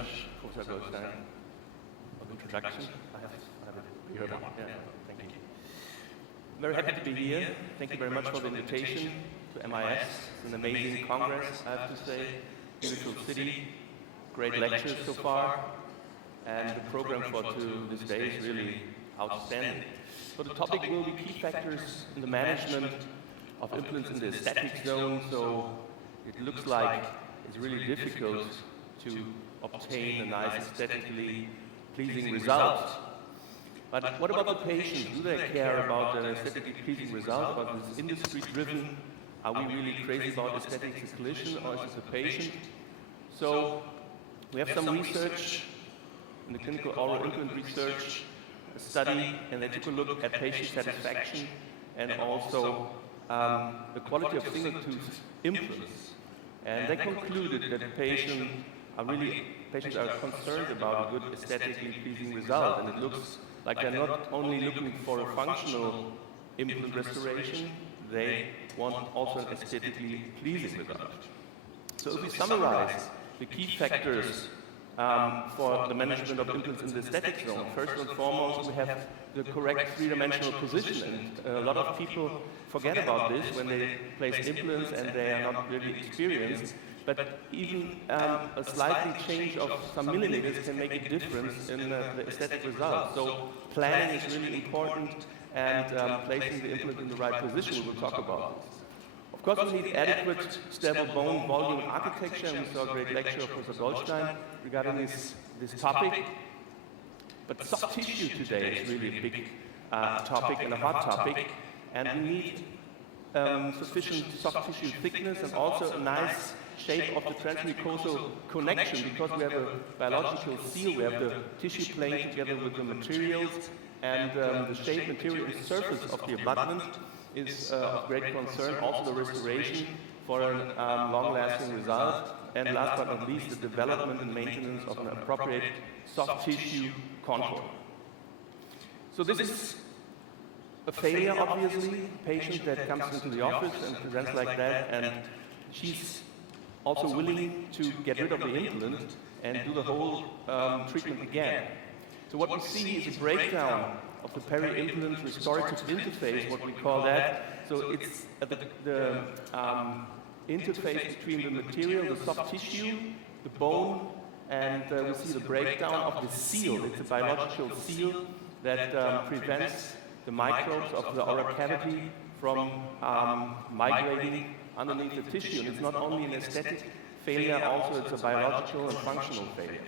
much, Professor Goldstein, for the introduction. I have it here. Yeah, thank you. Very happy to be here. Thank you very much for the invitation to MIS. It's an amazing congress, I have to say. Beautiful city, great lectures so far, and the program for this day is really outstanding. So the topic will be key factors in the management of implants in the aesthetic zone. So it looks like it's really difficult to obtain a nice aesthetically pleasing result. But what about the patients? Do they care about an aesthetically pleasing result? Or is this industry driven? Are we really crazy about aesthetics as clinician, or is it the patient? So we have some research in the clinical oral implant research study, and they took a look at patient satisfaction and also the quality of single-tooth implants. And they concluded that patients are concerned about a good aesthetically pleasing result, and it looks like they're not only looking for a functional implant restoration, they want also an aesthetically pleasing result. So if we summarize the key factors for the management of implants in the aesthetic zone, first and foremost, we have the correct three-dimensional position, and a lot of people forget about this when they place implants and they are not really experienced. But even a slightly change of some millimeters can make a difference in the aesthetic result. So planning is really important, and placing the implant in the right position, we will talk about this. Of course, we need adequate stable bone volume architecture, and we saw a great lecture of Professor Goldstein regarding this topic. But soft tissue today is really a big topic and a hot topic, and we need sufficient soft tissue thickness and also a nice shape of the transmucosal connection, because we have a biological seal, we have the tissue plane together with the materials, and the shape, material, and surface of the abutment is of great concern. Also the restoration for a long-lasting result, and last but not least, the development and maintenance of an appropriate soft tissue contour. So this is a failure, obviously, a patient that comes into the office and presents like that, and she's also willing to get rid of the implant and do the whole treatment again. So what we see is a breakdown of the peri-implant restorative interface, what we call that. So it's the interface between the material, the soft tissue, the bone, and we see the breakdown of the seal. It's a biological seal that prevents the microbes of the oral cavity from migrating underneath the tissue. And it's not only an aesthetic failure, also it's a biological and functional failure.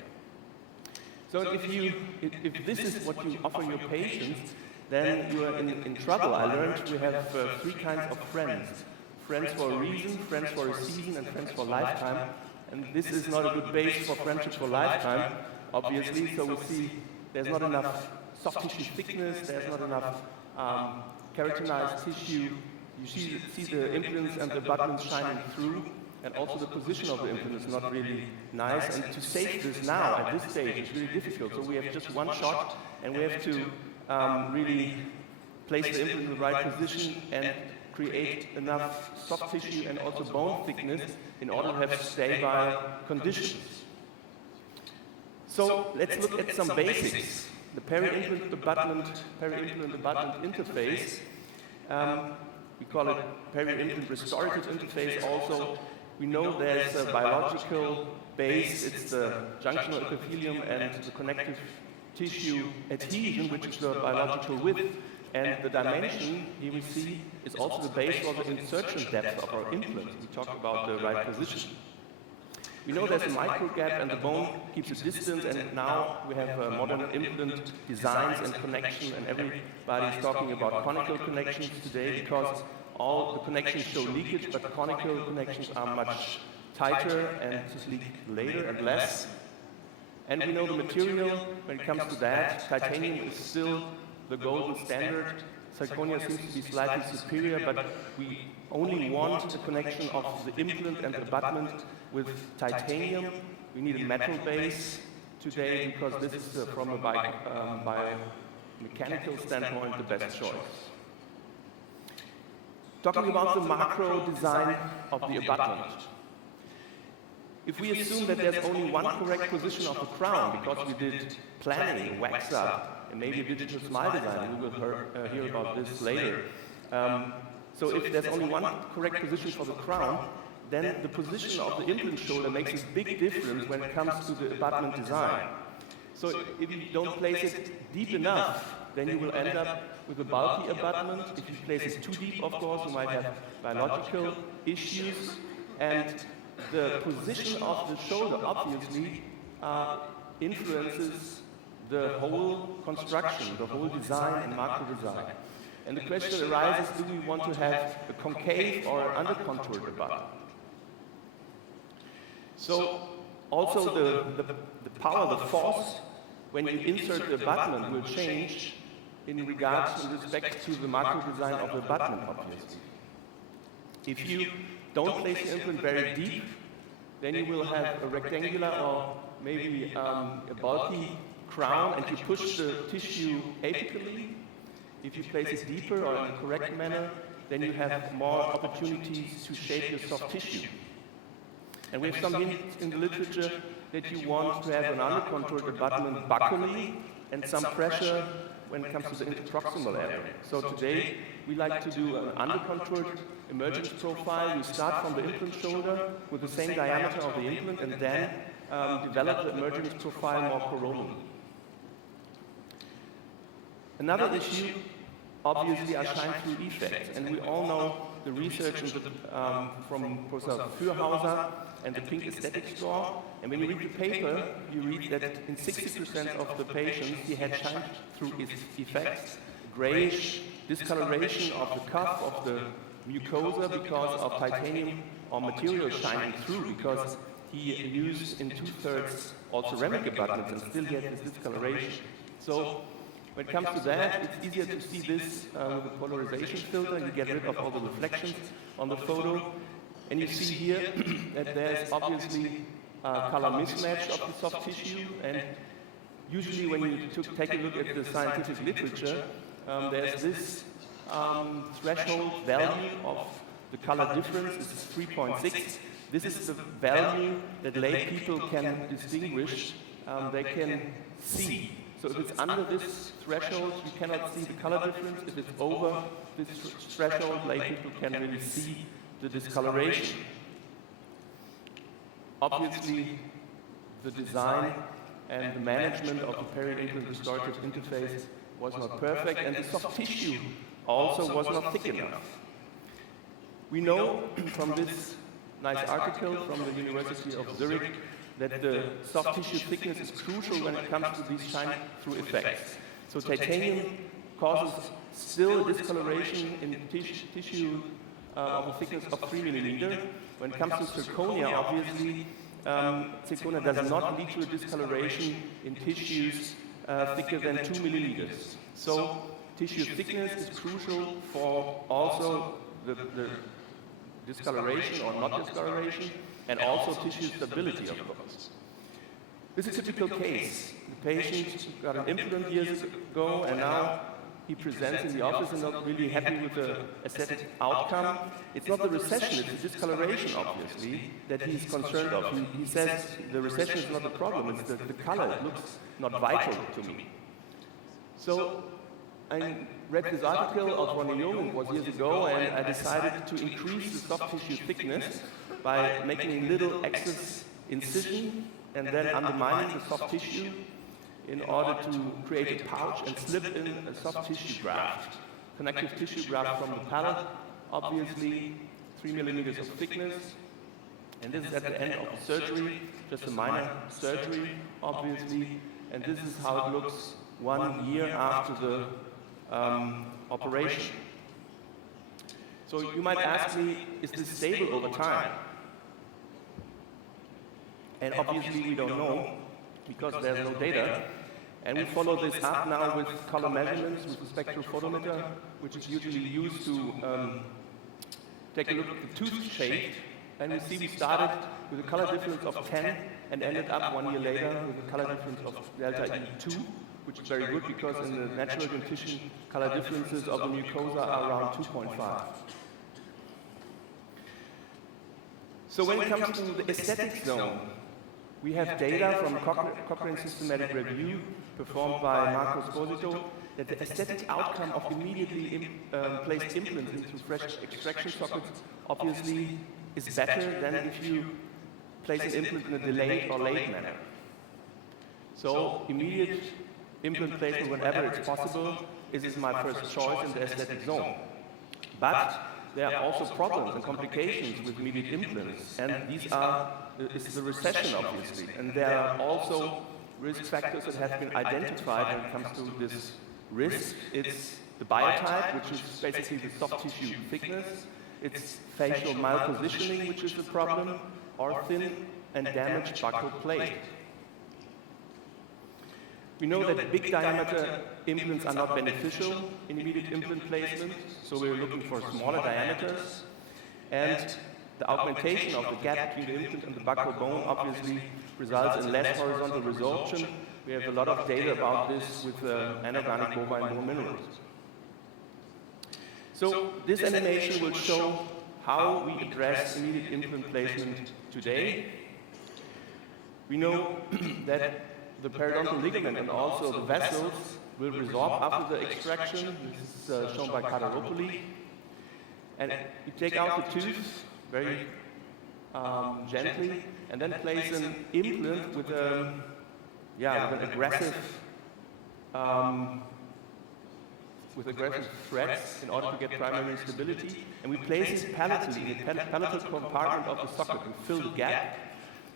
So if this is what you offer your patients, then you are in trouble. I learned we have three kinds of friends. Friends for a reason, friends for a season, and friends for a lifetime. And this is not a good base for friendship for lifetime, obviously. So we see there's not enough soft tissue thickness, there's not enough keratinized tissue. You see the implants and the abutments shining through, and also the position of the implant is not really nice. And to save this now, at this stage, is really difficult. So we have just one shot, and we have to really place the implant in the right position and create enough soft tissue and also bone thickness in order to have stable conditions. So let's look at some basics. The peri-implant abutment interface. We call it peri-implant restorative interface also. We know there's a biological base, it's the junctional epithelium and the connective tissue adhesion, which is the biological width, and the dimension, here we see, is also the base for the insertion depth of our implant. We talked about the right position. We know there's a micro gap and the bone keeps a distance, and now we have modern implant designs and connection, and everybody's talking about conical connections today because all the connections show leakage, but conical connections are much tighter and just leak later and less. And we know the material, when it comes to that, titanium is still the golden standard. Zirconia seems to be slightly superior, but we only want the connection of the implant and the abutment with titanium. We need a metal base today because this is from a biomechanical standpoint the best choice. Talking about the macro design of the abutment. If we assume that there's only one correct position of the crown, because we did planning, wax up, and maybe a digital smile design, we will hear about this later. So if there's only one correct position for the crown, then the position of the implant shoulder makes a big difference when it comes to the abutment design. So if you don't place it deep enough, then you will end up with a bulky abutment. If you place it too deep, of course, you might have biological issues. And the position of the shoulder, obviously, influences the whole construction, the whole design and macro design. And the question arises, do we want to have a concave or under-contoured abutment? So also the power, the force, when you insert the abutment will change in regards, in respect to the macro design of the abutment, obviously. If you don't place the implant very deep, then you will have a rectangular or maybe a bulky crown, and you push the tissue apically. If you place it deeper or in the correct manner, then you have more opportunities to shape your soft tissue. And we have some hints in the literature that you want to have an under-contoured abutment buccally and some pressure when it comes to the interproximal area. So today we like to do an under-contoured emergence profile. We start from the implant shoulder with the same diameter of the implant and then develop the emergence profile more coronally. Another issue, obviously, are shine-through effects. And we all know the research from Professor Fürhauser and the pink aesthetic score. And when you read the paper, you read that in 60% of the patients, he had shine-through effects, grayish discoloration of the cuff, of the mucosa because of titanium or material shining through, because he used in 2/3 all ceramic abutments and still get this discoloration. So when it comes to that, it's easier to see this with a polarization filter. You get rid of all the reflections on the photo. And you see here that there's obviously a color mismatch of the soft tissue. And usually when you take a look at the scientific literature, there's this threshold value of the color difference. This is 3.6. This is the value that lay people can distinguish, they can see. So if it's under this threshold, you cannot see the color difference. If it's over this threshold, lay people can really see the discoloration. Obviously, the design and the management of the peri-implant restorative interface was not perfect, and the soft tissue also was not thick enough. We know from this nice article from the University of Zurich that the soft tissue thickness is crucial when it comes to these shine-through effects. So titanium causes still a discoloration in tissue of a thickness of 3 millimeter. When it comes to zirconia, obviously, zirconia does not lead to a discoloration in tissues thicker than 2 millimeters. So tissue thickness is crucial for also the discoloration or not discoloration, and also tissue stability, of course. This is a typical case. The patient got an implant years ago, and now he presents in the office and not really happy with the aesthetic outcome. It's not the recession, it's the discoloration, obviously, that he's concerned of. He says the recession is not the problem, it's the color. It looks not vital to me. So I read this article of Ronnie Jung, it was years ago, and I decided to increase the soft tissue thickness by making a little excess incision and then undermining the soft tissue in order to create a pouch and slip in a soft tissue graft, connective tissue graft from the palate, obviously 3 millimeters of thickness. And this is at the end of the surgery, just a minor surgery, obviously. And this is how it looks 1 year after the operation. So you might ask me, is this stable over time? And obviously we don't know, because there's no data. And we follow this up now with color measurements with the spectrophotometer, which is usually used to take a look at the tooth shape. And we see we started with a color difference of 10 and ended up 1 year later with a color difference of delta E2, which is very good because in the natural dentition, color differences of the mucosa are around 2.5. So when it comes to the aesthetic zone, we have data from Cochrane systematic review performed by Marco Esposito that the aesthetic outcome of immediately placed implants into fresh extraction sockets obviously is better than if you place an implant in a delayed or late manner. So immediate implant placement whenever it's possible is my first choice in the aesthetic zone. But there are also problems and complications with immediate implants, and these are the recession, obviously. And there are also risk factors that have been identified when it comes to this risk. It's the biotype, which is basically the soft tissue thickness. It's facial malpositioning, which is the problem, or thin and damaged buccal plate. We know that big diameter implants are not beneficial in immediate implant placement, so we're looking for smaller diameters. And the augmentation of the gap between the implant and the buccal bone obviously results in less horizontal resorption. We have a lot of data about this with anorganic bovine bone minerals. So this animation will show how we address immediate implant placement today. We know that the periodontal ligament and also the vessels will resorb after the extraction. This is shown by Kadaropoli. And you take out the tooth very gently and then place an implant with an aggressive threads in order to get primary stability. And we place it palatally in the palatal compartment of the socket and fill the gap.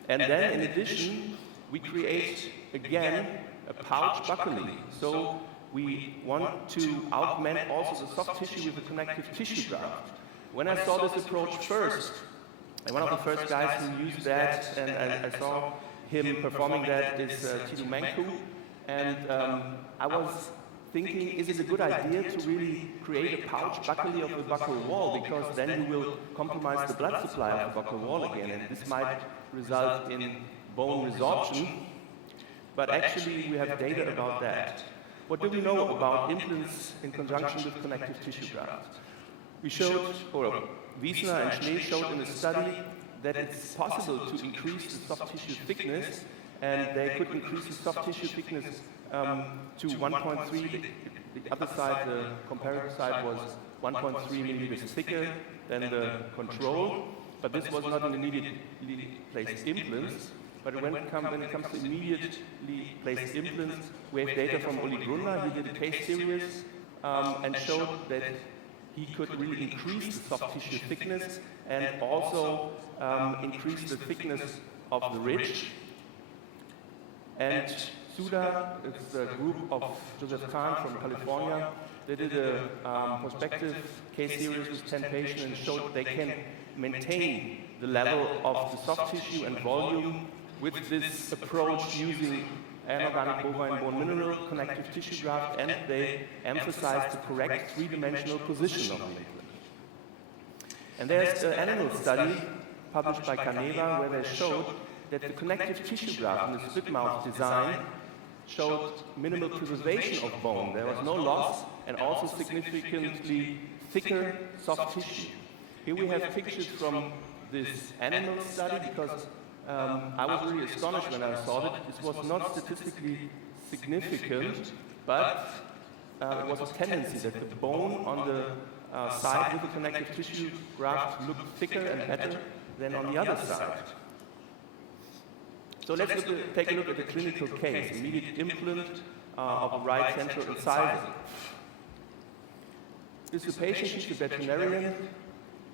And then in addition, we create again a pouch buccally. So we want to augment also the soft tissue with a connective tissue graft. When I saw this approach first, and one of the first guys who used that, and I saw him performing that, is Tito Manku. And I was thinking, is it a good idea to really create a pouch buccally of the buccal wall? Because then you will compromise the blood supply of the buccal wall again, and this might result in bone resorption. But actually, we have data about that. What do we know about implants in conjunction with connective tissue grafts? We showed, or Wiesner and Schnee showed in a study that it's possible to increase the soft tissue thickness, and they could increase the soft tissue thickness to 1.3. The other side, the comparative side, was 1.3 millimeters thicker than the control, but this was not in immediately placed implants. But when it comes to immediately placed implants, we have data from Uli Brunner. He did a case series and showed that he could really increase the soft tissue thickness and also increase the thickness of the ridge. And Suda, it's a group of Joseph Kahn from California. They did a prospective case series with 10 patients and showed they can maintain the level of the soft tissue and volume with this approach using anorganic bovine bone mineral, connective tissue graft, and they emphasize the correct three-dimensional position of the implant. And there's an animal study published by Caneva where they showed that the connective tissue graft in the split mouth design showed minimal preservation of bone. There was no loss and also significantly thicker soft tissue. Here we have pictures from this animal study because I was really astonished when I saw it. This was not statistically significant, but it was a tendency that the bone on the side with the connective tissue graft looked thicker and better than on the other side. So let's take a look at the clinical case, immediate implant of a right central incisor. This is a patient, she's a veterinarian,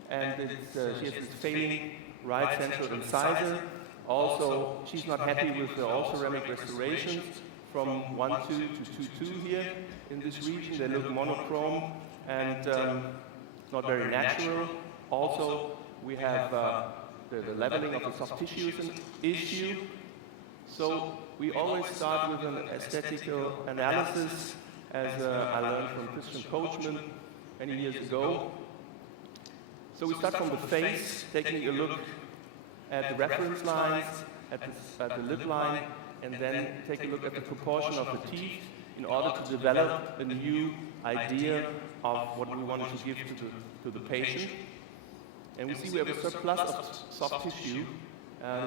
and she has this failing right central incisor. Also, she's not happy with the all-ceramic restorations from 1.2 to 2.2 here in this region. They look monochrome and not very natural. Also, we have the leveling of the soft tissue is an issue. So we always start with an aesthetical analysis, as I learned from Christian Coachman many years ago. So we start from the face, taking a look at the reference lines, at the lip line, and then take a look at the proportion of the teeth in order to develop a new idea of what we wanted to give to the patient. And we see we have a surplus of soft tissue.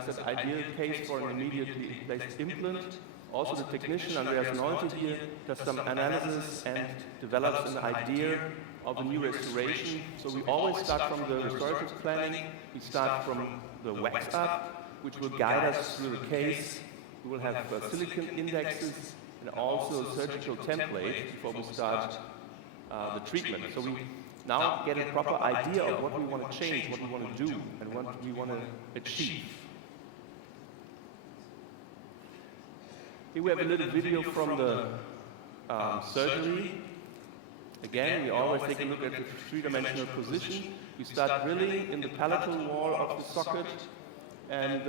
It's an ideal case for an immediately placed implant. Also, the technician, Arndt here, does some analysis and develops an idea of a new restoration. So we always start from the restorative planning. We start from the wax up, which will guide us through the case. We will have silicon indexes and also a surgical template before we start the treatment. So we now get a proper idea of what we want to change, what we want to do, and what we want to achieve. Here we have a little video from the surgery. Again, we always take a look at the three-dimensional position. We start drilling in the palatal wall of the socket and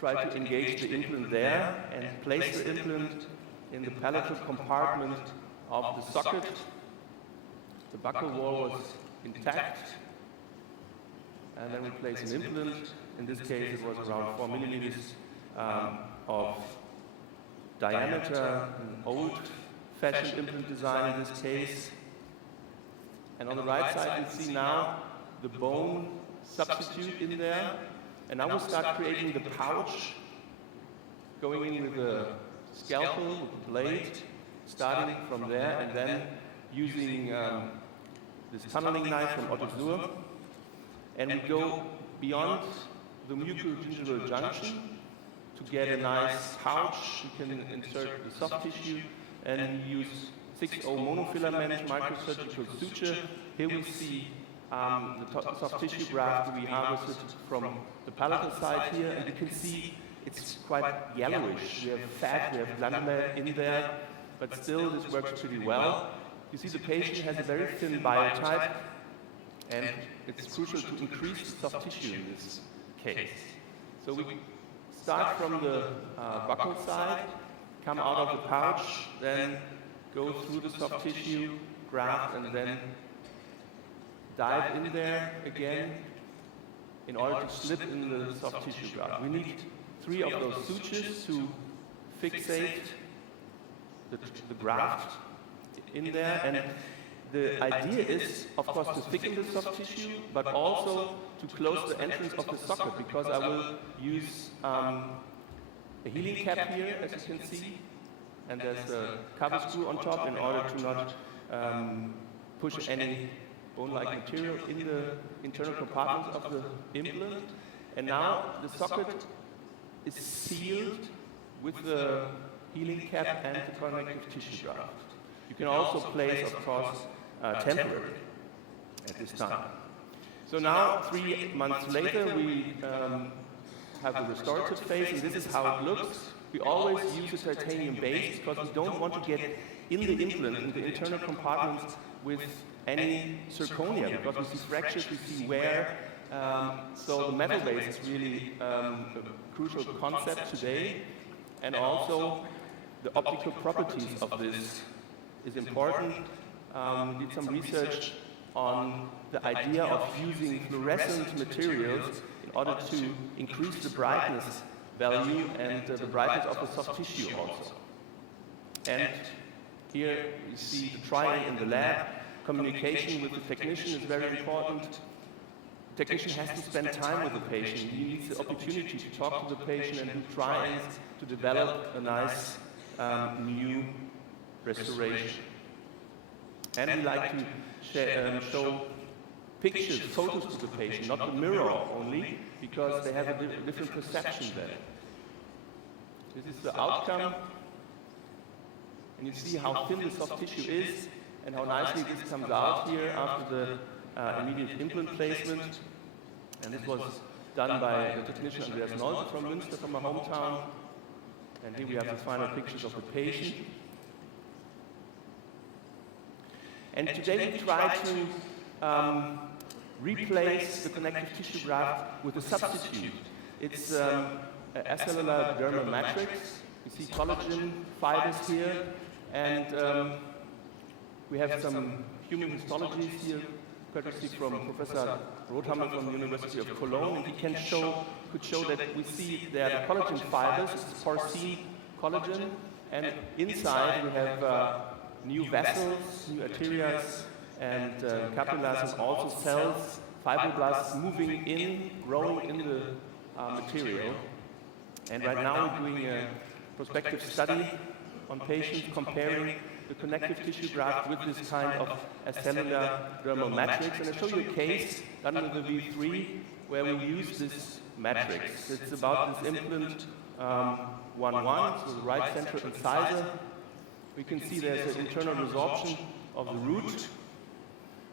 try to engage the implant there and place the implant in the palatal compartment of the socket. The buccal wall was intact, and then we place an implant. In this case, it was around 4 millimeters of diameter, an old-fashioned implant design in this case. And on the right side, you see now the bone substitute in there. And now we start creating the pouch, going in with the scalpel, with the blade, starting from there, and then using this tunneling knife from Otto. And we go beyond the mucogingival junction to get a nice pouch. You can insert the soft tissue, and we use 6-0 monofilament microsurgical suture. Here we see the soft tissue graft we harvested from the palatal side here, and you can see it's quite yellowish. We have fat, we have glandular in there, but still this works pretty well. You see the patient has a very thin biotype, and it's crucial to increase the soft tissue in this case. So we start from the buccal side, come out of the pouch, then go through the soft tissue graft, and then dive in there again in order to slip in the soft tissue graft. We need 3 of those sutures to fixate the graft in there, and the idea is, of course, to thicken the soft tissue, but also to close the entrance of the socket, because I will use a healing cap here, as you can see, and there's a cover screw on top in order to not push any bone-like material in the internal compartments of the implant. And now the socket is sealed with the healing cap and the connective tissue graft. You can also place, of course, temporary at this time. So now, 3 months later, we have the restorative phase, and this is how it looks. We always use a titanium base because we don't want to get in the implant, in the internal compartments, with any zirconia, because we see fractures, we see wear. So the metal base is really a crucial concept today, and also the optical properties of this is important. We did some research on the idea of using fluorescent materials in order to increase the brightness value and the brightness of the soft tissue also. And here you see the trying in the lab. Communication with the technician is very important. The technician has to spend time with the patient. He needs the opportunity to talk to the patient and do try-ins to develop a nice new restoration. And we like to show pictures, photos to the patient, not the mirror only, because they have a different perception there. This is the outcome, and you see how thin the soft tissue is and how nicely this comes out here after the immediate implant placement. And this was done by the technician Arndt from Münster, from my hometown. And here we have the final pictures of the patient. And today we try to replace the connective tissue graft with a substitute. It's acellular dermal matrix. You see collagen fibers here, and we have some human histologies here, courtesy from Professor Rothammer from the University of Cologne, and he could show that we see there the collagen fibers, it's porcine collagen, and inside we have new vessels, new arterias, and capillaries, and also cells fibroblasts moving in, growing in the material. And right now we're doing a prospective study on patients comparing the connective tissue graft with this kind of acellular dermal matrix. And I'll show you a case done with the V3 where we use this matrix. It's about this implant 1-1, so the right central incisor. We can see there's an internal resorption of the root.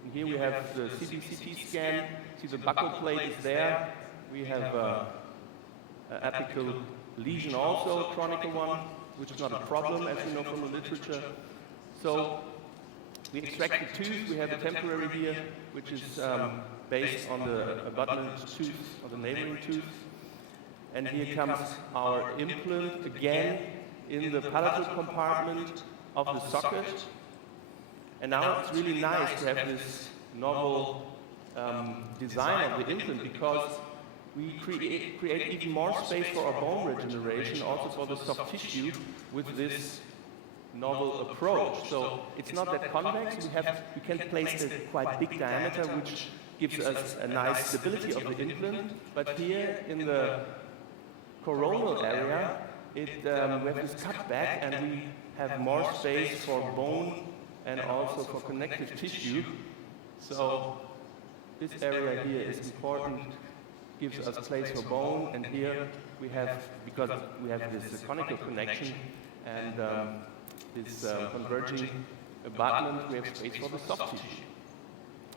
And here we have the CBCT scan. See the buccal plate is there. We have an apical lesion also, a chronic one, which is not a problem, as you know from the literature. So we extract the tooth. We have a temporary here, which is based on the abutment tooth, or the neighboring tooth. And here comes our implant, again, in the palatal compartment of the socket. And now it's really nice to have this novel design of the implant, because we create even more space for our bone regeneration, also for the soft tissue, with this novel approach. So it's not that convex. We can place a quite big diameter, which gives us a nice stability of the implant. But here in the coronal area, we have this cutback, and we have more space for bone and also for connective tissue. So this area here is important, gives us place for bone, and here we have, because we have this conical connection and this converging abutment, we have space for the soft tissue.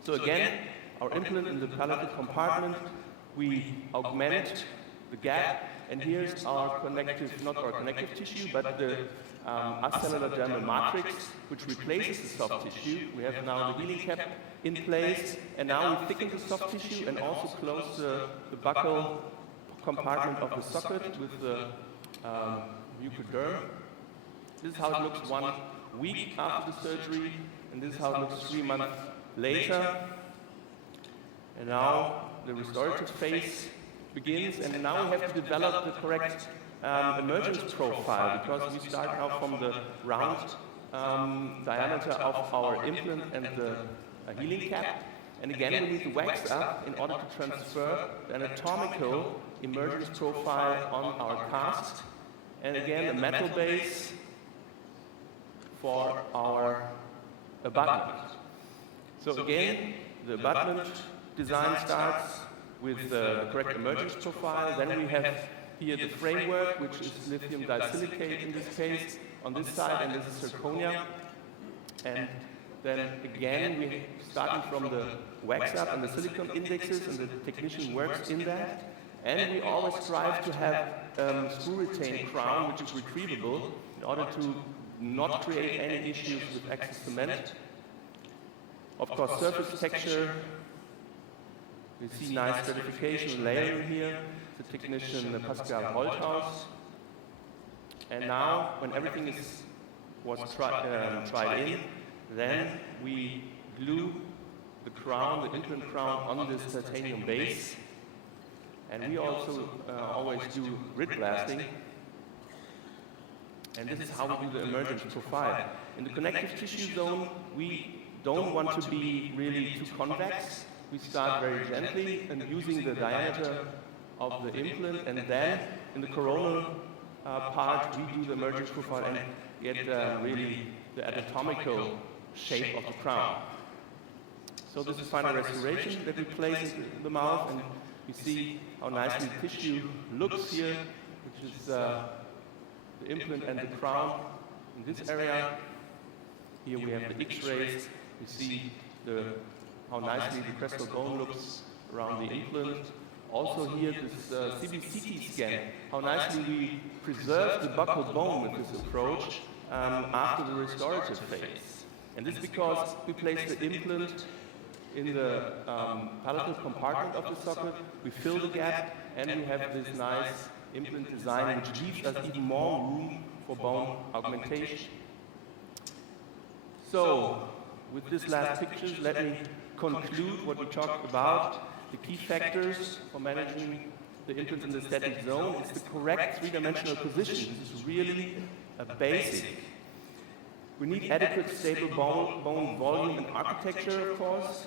So again, our implant in the palatal compartment, we augment the gap, and here's our connective, not our connective tissue, but the acellular dermal matrix, which replaces the soft tissue. We have now the healing cap in place, and now we thicken the soft tissue and also close the buccal compartment of the socket with the mucoderm. This is how it looks 1 week after the surgery, and this is how it looks 3 months later. And now the restorative phase begins, and now we have to develop the correct emergence profile, because we start now from the round diameter of our implant and the healing cap. And again, we need to wax up in order to transfer the anatomical emergence profile on our cast. And again, a metal base for our abutment. So again, the abutment design starts with the correct emergence profile. Then we have here the framework, which is lithium disilicate in this case, on this side, and this is zirconia. And then again, we starting from the wax up and the silicone indexes, and the technician works in that. And we always strive to have screw retain crown, which is retrievable, in order to not create any issues with excess cement. Of course, surface texture. We see nice stratification layering here. The technician Pascal Holthaus. And now, when everything was tried in, then we glue the crown, the implant crown, on this titanium base. And we also always do grid blasting. And this is how we do the emergence profile. In the connective tissue zone, we don't want to be really too convex. We start very gently and using the diameter of the implant, and then in the coronal part, we do the emergence profile and get really the anatomical shape of the crown. So this is final restoration that we place in the mouth, and you see how nicely the tissue looks here, which is the implant and the crown in this area. Here we have the X-rays. You see how nicely the crestal bone looks around the implant. Also here, this CBCT scan, how nicely we preserve the buccal bone with this approach after the restorative phase. And this is because we place the implant in the palatal compartment of the socket, we fill the gap, and we have this nice implant design, which gives us even more room for bone augmentation. So, with this last pictures, let me conclude what we talked about. The key factors for managing the implant in the aesthetic zone is the correct three-dimensional position. This is really a basic. We need adequate stable bone volume and architecture, of course.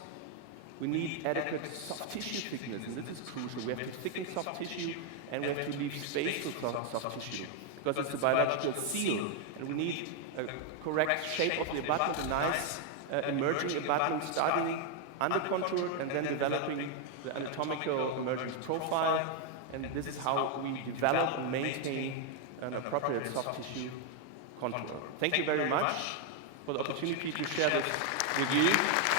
we need adequate soft tissue thickness, and this is crucial. We have to thicken soft tissue, and we have to leave space for soft tissue, because it's a biological seal, and we need a correct shape of the abutment, a nice emerging abutment, starting under contour and then developing the anatomical emergence profile, and this is how we develop and maintain an appropriate soft tissue contour. Thank you very much for the opportunity to share this with you.